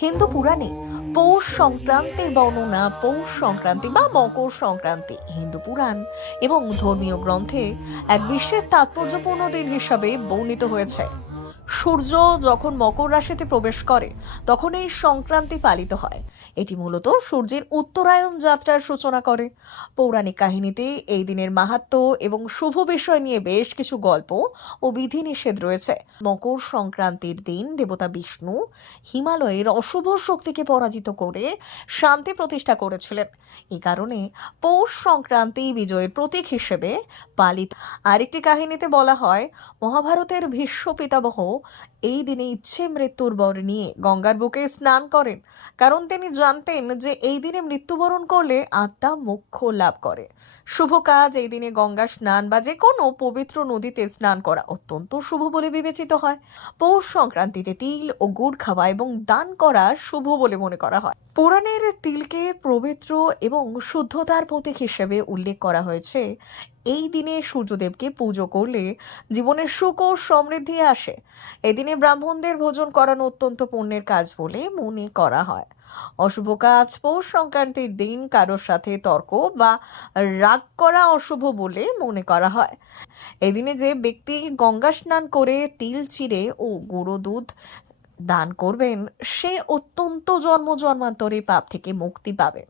হিন্দু পুরাণে পৌষ সংক্রান্তির বর্ণনা, পৌষ সংক্রান্তি বা মকর সংক্রান্তি। হিন্দু পুরাণ এবং ধর্মীয় গ্রন্থে এক বিশ্বের তাৎপর্যপূর্ণ দিন হিসাবে বর্ণিত হয়েছে। সূর্য যখন মকর রাশিতে প্রবেশ করে তখন এই সংক্রান্তি পালিত হয়। এটি মূলত সূর্যের উত্তরায়ণ যাত্রার সূচনা করে। পৌরাণিক কাহিনীতে এই দিনের মাহাত্ম এবং শুভ বিষয় নিয়ে বেশ কিছু গল্প ও বিধিনিষেধ রয়েছে। মকর সংক্রান্তির দিন দেবতা বিষ্ণু হিমালয়ের অশুভ শক্তিকে পরাজিত করে শান্তি প্রতিষ্ঠা করেছিলেন। এই কারণে পৌষ সংক্রান্তি বিজয়ের প্রতীক হিসেবে পালিত। আরেকটি কাহিনীতে বলা হয়, মহাভারতের ভীষ্ম পিতামহ এই দিনে ইচ্ছে মৃত্যুর বর নিয়ে গঙ্গার বুকে স্নান করেন। কারণ তিনি জানতেন যে এই দিনে মৃত্যুবরণ করলে আত্মা মোক্ষ লাভ করে। শুভ কাজ এই দিনে গঙ্গা স্নান বা যে কোনো পবিত্র নদীতে স্নান করা অত্যন্ত শুভ বলে বিবেচিত হয়। পৌষ সংক্রান্তিতে তিল ও গুড় খাওয়া এবং দান করা শুভ বলে মনে করা হয়। পুরাণের তিলকে পবিত্র এবং শুদ্ধতার প্রতীক হিসেবে উল্লেখ করা হয়েছে। এই দিনে সূর্যদেবকে পুজো করলে জীবনের সুখ ও সমৃদ্ধি আসে। এদিনে ব্রাহ্মণদের ভোজন করানো অত্যন্ত পুণ্যের কাজ বলে মনে করা হয়। অশুভ কাজ পৌষ সংক্রান্তির দিন কারোর সাথে তর্ক বা রাগ করা অশুভ বলে মনে করা হয়। এদিনে যে ব্যক্তি গঙ্গা স্নান করে তিল চিড়ে ও গুঁড়ো দুধ দান করবেন, সে অত্যন্ত জন্ম জন্মান্তরে পাপ থেকে মুক্তি পাবে।